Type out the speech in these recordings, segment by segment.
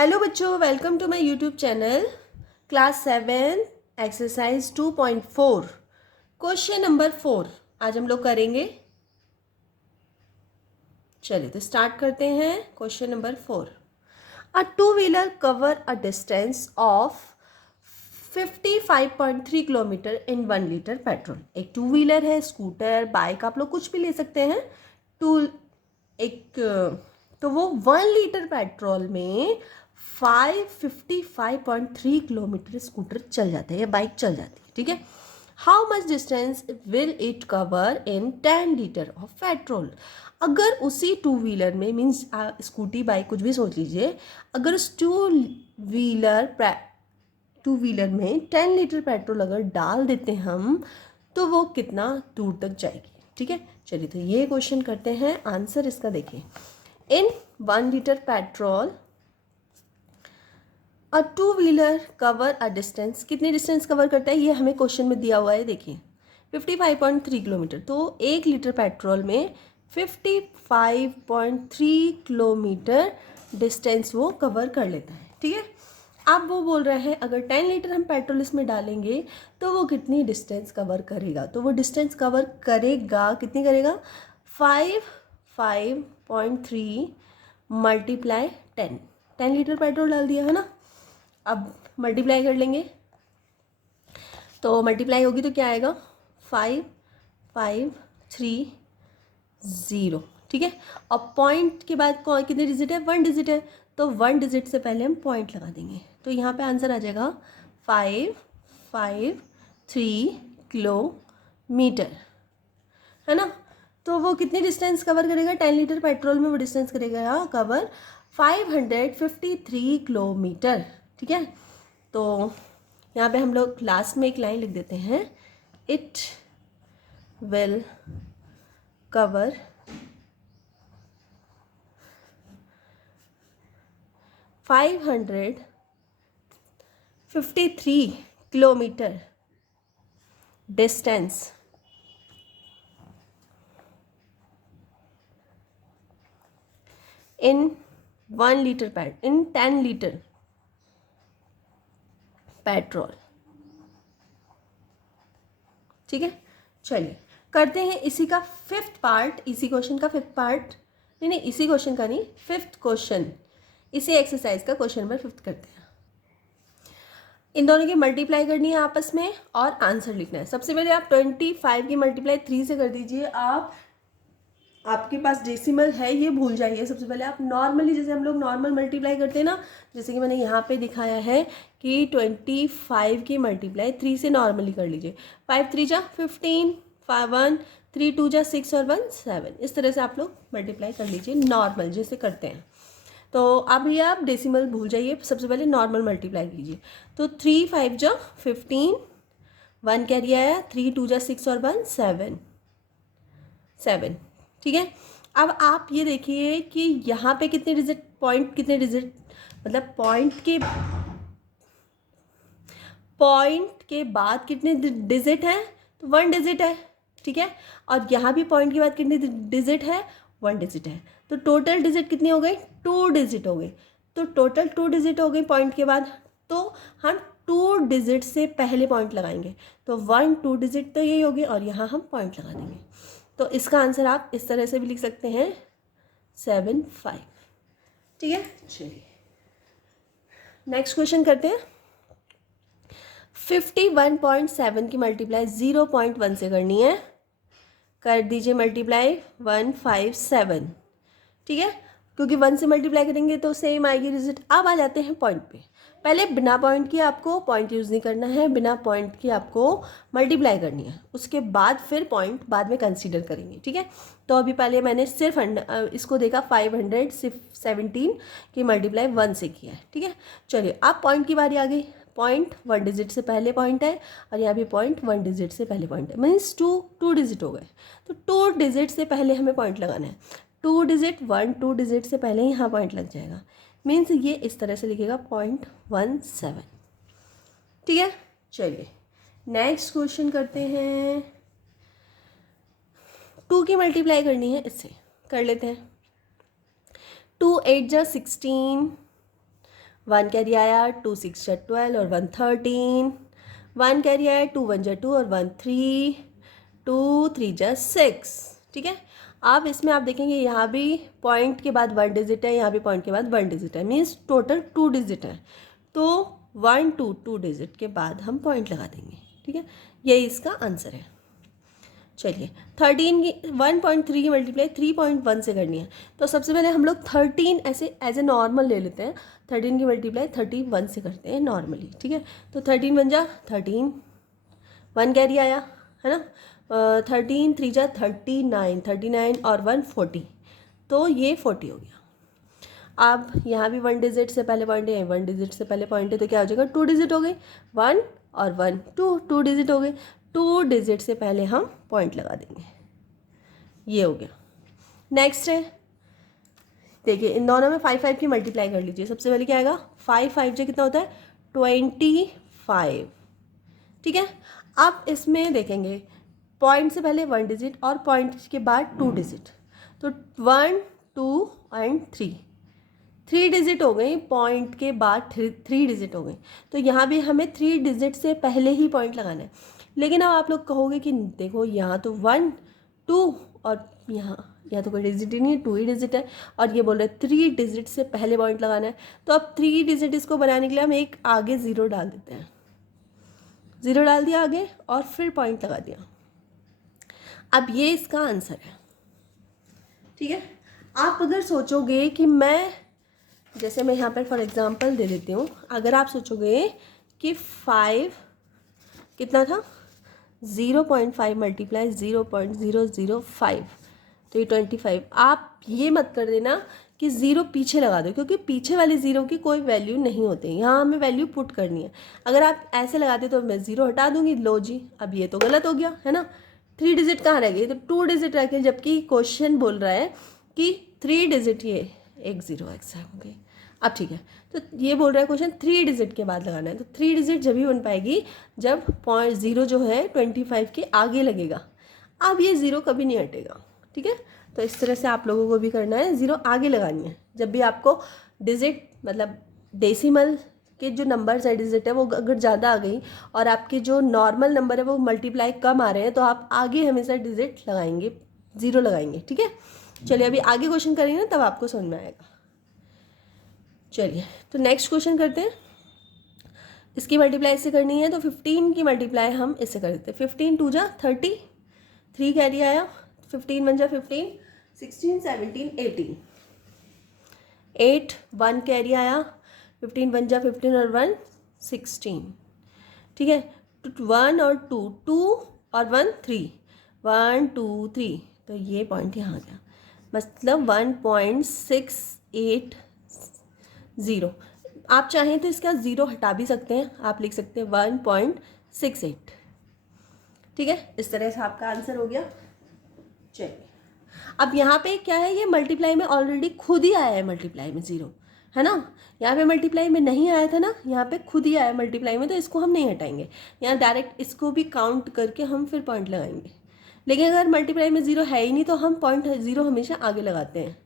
Hello बच्चों, welcome to my YouTube channel. Class 7 exercise 2.4 question number 4 आज हम लोग करेंगे। चलिए तो स्टार्ट करते हैं। Question number 4, a two wheeler cover a distance of 55.3 kilometre in 1 litre petrol. एक टू व्हीलर है, स्कूटर, बाइक, आप लोग कुछ भी ले सकते हैं। टू एक तो वो 1 लीटर पेट्रोल में 555.3 किलोमीटर स्कूटर चल जाते हैं या बाइक चल जाती है। ठीक है, how much distance will it cover in 10 litre of petrol. अगर उसी टू व्हीलर में मीन्स स्कूटी बाइक कुछ भी सोच लीजिए, अगर उस टू व्हीलर में 10 लीटर पेट्रोल अगर डाल देते हम तो वो कितना दूर तक जाएगी। ठीक है, चलिए तो ये क्वेश्चन करते हैं। आंसर इसका देखिए, इन 1 litre petrol a two wheeler cover a distance, कितनी डिस्टेंस कवर करता है ये हमें क्वेश्चन में दिया हुआ है। देखिए 55.3 किलोमीटर, तो 1 लीटर पेट्रोल में 55.3 किलोमीटर डिस्टेंस वो कवर कर लेता है। ठीक है, अब वो बोल रहे हैं अगर 10 लीटर हम पेट्रोल इसमें डालेंगे तो वो कितनी डिस्टेंस कवर करेगा। तो वो डिस्टेंस कवर करेगा, कितनी करेगा, 5.3 मल्टीप्लाई 10 लीटर पेट्रोल डाल दिया है ना। अब मल्टीप्लाई कर लेंगे तो मल्टीप्लाई होगी तो क्या आएगा, 5530। ठीक है, अब पॉइंट के बाद कौन कितने डिजिट है, 1 डिजिट है, तो 1 डिजिट से पहले हम पॉइंट लगा देंगे तो यहाँ पे आंसर आ जाएगा 553 किलोमीटर, है ना। तो वो कितनी डिस्टेंस कवर करेगा, 10 लीटर पेट्रोल में वो डिस्टेंस करेगा कवर 553 किलोमीटर। ठीक है, तो यहाँ पे हम लोग लास्ट में एक लाइन लिख देते हैं, it will cover 553 kilometre distance in 10 litre petrol. ठीक है, चलिए करते हैं इसी का फिफ्थ पार्ट, इसी क्वेश्चन का फिफ्थ पार्ट, नहीं इसी क्वेश्चन का नहीं, फिफ्थ क्वेश्चन, इसी एक्सरसाइज का क्वेश्चन नंबर 5 करते हैं। इन दोनों की मल्टीप्लाई करनी है आपस में और आंसर लिखना है। सबसे पहले आप 25 की मल्टीप्लाई 3 से कर दीजिए। आपके पास डेसिमल है ये भूल जाइए। सबसे पहले आप नॉर्मली, जैसे हम लोग नॉर्मल मल्टीप्लाई करते हैं ना, जैसे कि मैंने यहाँ पे दिखाया है कि 25 की मल्टीप्लाई 3 से नॉर्मली कर लीजिए। 5 3 जा 15, 1 3 2 जा 6 और 1 7, इस तरह से आप लोग मल्टीप्लाई कर लीजिए नॉर्मल जैसे करते हैं। तो अभी आप डेसिमल भूल जाइए, सबसे पहले नॉर्मल मल्टीप्लाई कीजिए। तो 3 5 जा 15, 1 कैरी आया, 3 2 जा 6 और 1 7। ठीक है, अब आप ये देखिए कि यहाँ पे कितने डिजिट, पॉइंट कितने डिजिट, मतलब पॉइंट के बाद कितने डिजिट हैं, तो 1 डिजिट है। ठीक है, और यहाँ भी पॉइंट के बाद कितने डिजिट है, 1 डिजिट है। तो टोटल डिजिट कितनी हो गई, 2 डिजिट हो गई। तो टोटल 2 डिजिट हो गई पॉइंट के बाद, तो हम 2 डिजिट से पहले पॉइंट लगाएंगे। तो 1 2 डिजिट तो यही होगी और यहाँ हम पॉइंट लगा देंगे। तो इसका आंसर आप इस तरह से भी लिख सकते हैं, 75। ठीक है, चलिए नेक्स्ट क्वेश्चन करते हैं। 51.7 की मल्टीप्लाई 0.1 से करनी है। कर दीजिए मल्टीप्लाई 157। ठीक है, क्योंकि 1 से मल्टीप्लाई करेंगे तो सेम आएगी डिजिट। अब आ जाते हैं पॉइंट पे। पहले बिना पॉइंट के आपको पॉइंट यूज़ नहीं करना है, बिना पॉइंट के आपको मल्टीप्लाई करनी है, उसके बाद फिर पॉइंट बाद में कंसीडर करेंगे। ठीक है, तो अभी पहले मैंने सिर्फ इसको देखा 517 की मल्टीप्लाई 1 से किया है। ठीक है, चलिए अब पॉइंट की बारी आ गई। पॉइंट 1 डिजिट से पहले पॉइंट है और यहाँ भी पॉइंट 1 डिजिट से पहले पॉइंट है, मीन्स 2 डिजिट हो गए। तो 2 डिजिट से पहले हमें पॉइंट लगाना है। 2 डिजिट 2 डिजिट से पहले यहाँ पॉइंट लग जाएगा, मीन्स ये इस तरह से लिखेगा 0.17। ठीक है, चलिए नेक्स्ट क्वेश्चन करते हैं। 2 की मल्टीप्लाई करनी है, इससे कर लेते हैं। 2 8 जा 16, 1 कैरी आया, 2 6 जा 12 और 1 13, 1 कैरी आया, 2 1 जा 2 और 1 3, 2 3 जा 6, ठीक है। अब इसमें आप देखेंगे यहाँ भी पॉइंट के बाद 1 डिजिट है, यहाँ भी पॉइंट के बाद 1 डिजिट है, मीन्स टोटल 2 डिजिट है। तो 1 2 2 डिजिट के बाद हम पॉइंट लगा देंगे, ठीक है। यही इसका आंसर है। चलिए 13 की 1.3 की मल्टीप्लाई 3.1 से करनी है, तो सबसे पहले हम लोग 13 ऐसे एज ए नॉर्मल ले लेते हैं। 13 की मल्टीप्लाई 31 से करते हैं नॉर्मली, ठीक है। तो 13 बन जा 13, 1 कैरी आया है ना, 13 3 जा 39, 39 और 1 40, तो ये 40 हो गया। अब यहाँ भी 1 डिजिट से पहले पॉइंट है, 1 डिजिट से पहले पॉइंट है, तो क्या हो जाएगा 2 डिजिट हो गई, 1 और 1 2 डिजिट हो गए, 2 डिजिट से पहले हम पॉइंट लगा देंगे, ये हो गया। नेक्स्ट है, देखिए इन दोनों में 5 5 की मल्टीप्लाई कर लीजिए। सबसे पहले क्या आएगा, 5 5 से कितना होता है 25, ठीक है। अब इसमें देखेंगे पॉइंट से पहले 1 डिजिट और पॉइंट के बाद 2 डिजिट, तो 1 2 एंड 3 डिजिट हो गई, पॉइंट के बाद 3 डिजिट हो गई। तो यहाँ भी हमें 3 डिजिट से पहले ही पॉइंट लगाना है। लेकिन अब आप लोग कहोगे कि देखो यहाँ तो 1 2 और यहाँ तो कोई डिजिट ही नहीं है, 2 ही डिजिट है, और ये बोल रहे हैं 3 डिजिट से पहले पॉइंट लगाना है। तो अब 3 डिजिट इसको बनाने के लिए हम एक आगे 0 डाल देते हैं, 0 डाल दिया आगे और फिर पॉइंट लगा दिया। अब ये इसका आंसर है, ठीक है। आप अगर सोचोगे कि मैं, जैसे मैं यहाँ पर फॉर एग्जांपल दे देती हूँ, अगर आप सोचोगे कि 5 कितना था 0.5 मल्टीप्लाई 0.005, तो ये 25। आप ये मत कर देना कि 0 पीछे लगा दो, क्योंकि पीछे वाले 0 की कोई वैल्यू नहीं होती, यहाँ हमें वैल्यू पुट करनी है। अगर आप ऐसे लगाते तो मैं 0 हटा दूंगी, लो जी अब ये तो गलत हो गया है ना। 3 डिजिट कहाँ रह गई, तो 2 डिजिट रह गए, जबकि क्वेश्चन बोल रहा है कि 3 डिजिट, ये एक 0 एक्स्ट्रा हो गई। अब ठीक है, तो ये बोल रहा है क्वेश्चन 3 डिजिट के बाद लगाना है, तो 3 डिजिट जब ही बन पाएगी जब 0.0 जो है 25 के आगे लगेगा। अब ये 0 कभी नहीं हटेगा, ठीक है। तो इस तरह से आप लोगों को भी करना है, 0 आगे लगानी है। जब भी आपको डिजिट मतलब डेसिमल के जो नंबर्स है, डिजिट है, वो अगर ज़्यादा आ गई और आपके जो नॉर्मल नंबर है वो मल्टीप्लाई कम आ रहे हैं, तो आप आगे हमेशा डिजिट लगाएंगे, 0 लगाएंगे, ठीक है। चलिए अभी आगे क्वेश्चन करेंगे ना, तब आपको समझ में आएगा। चलिए तो नेक्स्ट क्वेश्चन करते हैं। इसकी मल्टीप्लाई इससे करनी है, तो 15 की मल्टीप्लाई हम इससे कर देते हैं। 15 2 जा 30, 3 कैरी आया, 15 1 जा 15, 16 17 18, 8 1 कैरी आया, 15 1 जा 15 और 1 16, ठीक है। 1 और 2 2 और 1 3, 1 2 3, तो ये पॉइंट यहाँ आ गया, मतलब 1.680। आप चाहें तो इसका 0 हटा भी सकते हैं, आप लिख सकते हैं 1.68, ठीक है। इस तरह से आपका आंसर हो गया। चलिए अब यहाँ पे क्या है, ये मल्टीप्लाई में ऑलरेडी खुद ही आया है, मल्टीप्लाई में 0 है ना, यहाँ पे मल्टीप्लाई में नहीं आया था ना, यहाँ पे खुद ही आया मल्टीप्लाई में, तो इसको हम नहीं हटाएंगे। यहाँ डायरेक्ट इसको भी काउंट करके हम फिर पॉइंट लगाएंगे। लेकिन अगर मल्टीप्लाई में 0 है ही नहीं, तो हम पॉइंट 0 हमेशा आगे लगाते हैं।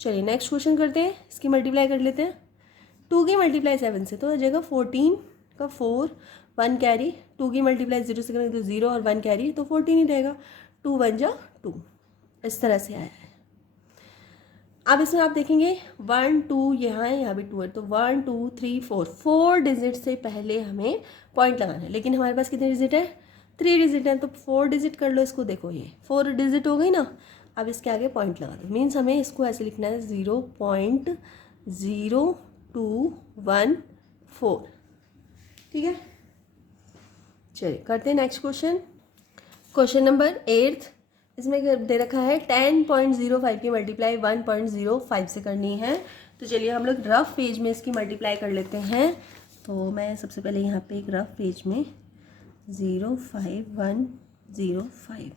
चलिए नेक्स्ट क्वेश्चन करते हैं, इसकी मल्टीप्लाई कर लेते हैं। 2 की मल्टीप्लाई 7 से, तो हो जाएगा 14 का 4, 1 कैरी, 2 की मल्टीप्लाई 0 से करेंगे तो 0 और 1 कैरी, तो 14 ही रहेगा, 2 1 जा 2, इस तरह से आया है। अब इसमें आप देखेंगे 1 2 यहाँ है, यहाँ भी 2 है, तो 1 2 3 4 डिजिट से पहले हमें पॉइंट लगाना है। लेकिन हमारे पास कितने डिजिट है, 3 डिजिट है, तो 4 डिजिट कर लो इसको। देखो ये 4 डिजिट हो गई ना, अब इसके आगे पॉइंट लगा दो। मीन्स हमें इसको ऐसे लिखना है 0.0214, ठीक है। चलिए करते हैं नेक्स्ट क्वेश्चन। क्वेश्चन नंबर 8, इसमें दे रखा है 10.05 की मल्टीप्लाई 1.05 से करनी है। तो चलिए हम लोग रफ पेज में इसकी मल्टीप्लाई कर लेते हैं। तो मैं सबसे पहले यहाँ पे एक रफ पेज में 05105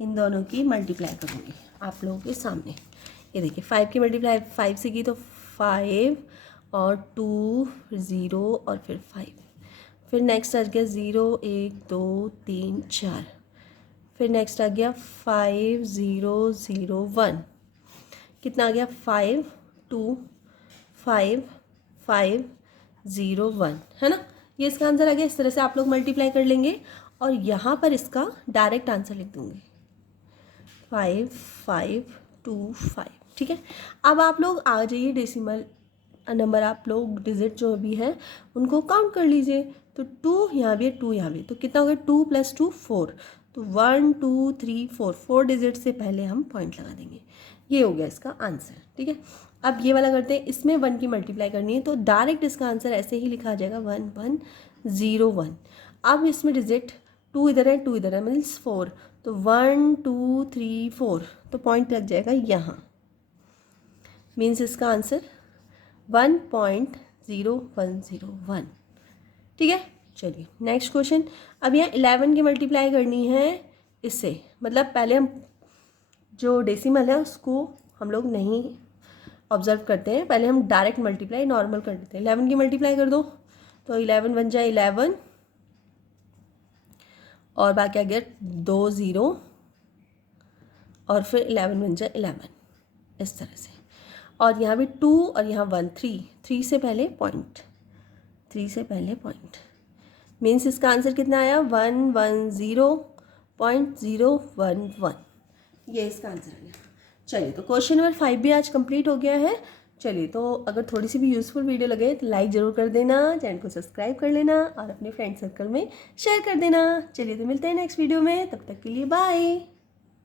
इन दोनों की मल्टीप्लाई करूँगी आप लोगों के सामने। ये देखिए 5 की मल्टीप्लाई 5 से की, तो 5 और 2 0 और फिर 5, फिर नेक्स्ट आ गया 0 1 2 3 4, फिर नेक्स्ट आ गया 5 0 0 1, कितना आ गया 5 2 5 501 है ना, ये इसका आंसर आ गया। इस तरह से आप लोग मल्टीप्लाई कर लेंगे और यहाँ पर इसका डायरेक्ट आंसर लिख दूँगी 5525, ठीक है। अब आप लोग आ जाइए डेसिमल नंबर, आप लोग डिजिट जो भी हैं उनको काउंट कर लीजिए। तो 2 यहाँ भी है, 2 यहाँ भी, तो कितना हो गया 2 + 2 4, तो 1 2 3 4 डिजिट से पहले हम पॉइंट लगा देंगे। ये हो गया इसका आंसर, ठीक है। अब ये वाला करते हैं, इसमें 1 की मल्टीप्लाई करनी है तो डायरेक्ट इसका आंसर ऐसे ही लिखा जाएगा 1101। अब इसमें डिजिट 2 इधर है 2 इधर है, मीन्स 4, तो 1 2 3 4, तो पॉइंट लग जाएगा यहाँ, मीन्स इसका आंसर 1.0101, ठीक है। चलिए नेक्स्ट क्वेश्चन। अब यहाँ 11 की मल्टीप्लाई करनी है इससे, मतलब पहले हम जो डेसिमल है उसको हम लोग नहीं ऑब्जर्व करते हैं, पहले हम डायरेक्ट मल्टीप्लाई नॉर्मल कर देते हैं। 11 की मल्टीप्लाई कर दो तो 11 बन जाए 11 और बाकी आ गया 2 0 और फिर 11 बन जाए 11, इस तरह से। और यहाँ भी 2 और यहाँ 1 3 से पहले पॉइंट, 3 से पहले पॉइंट, मीन्स इसका आंसर कितना आया 110.011, ये इसका आंसर आ गया। चलिए तो क्वेश्चन नंबर 5 भी आज कंप्लीट हो गया है। चलिए तो अगर थोड़ी सी भी यूज़फुल वीडियो लगे तो लाइक ज़रूर कर देना, चैनल को सब्सक्राइब कर लेना और अपने फ्रेंड सर्कल में शेयर कर देना। चलिए तो मिलते हैं नेक्स्ट वीडियो में, तब तक के लिए बाय।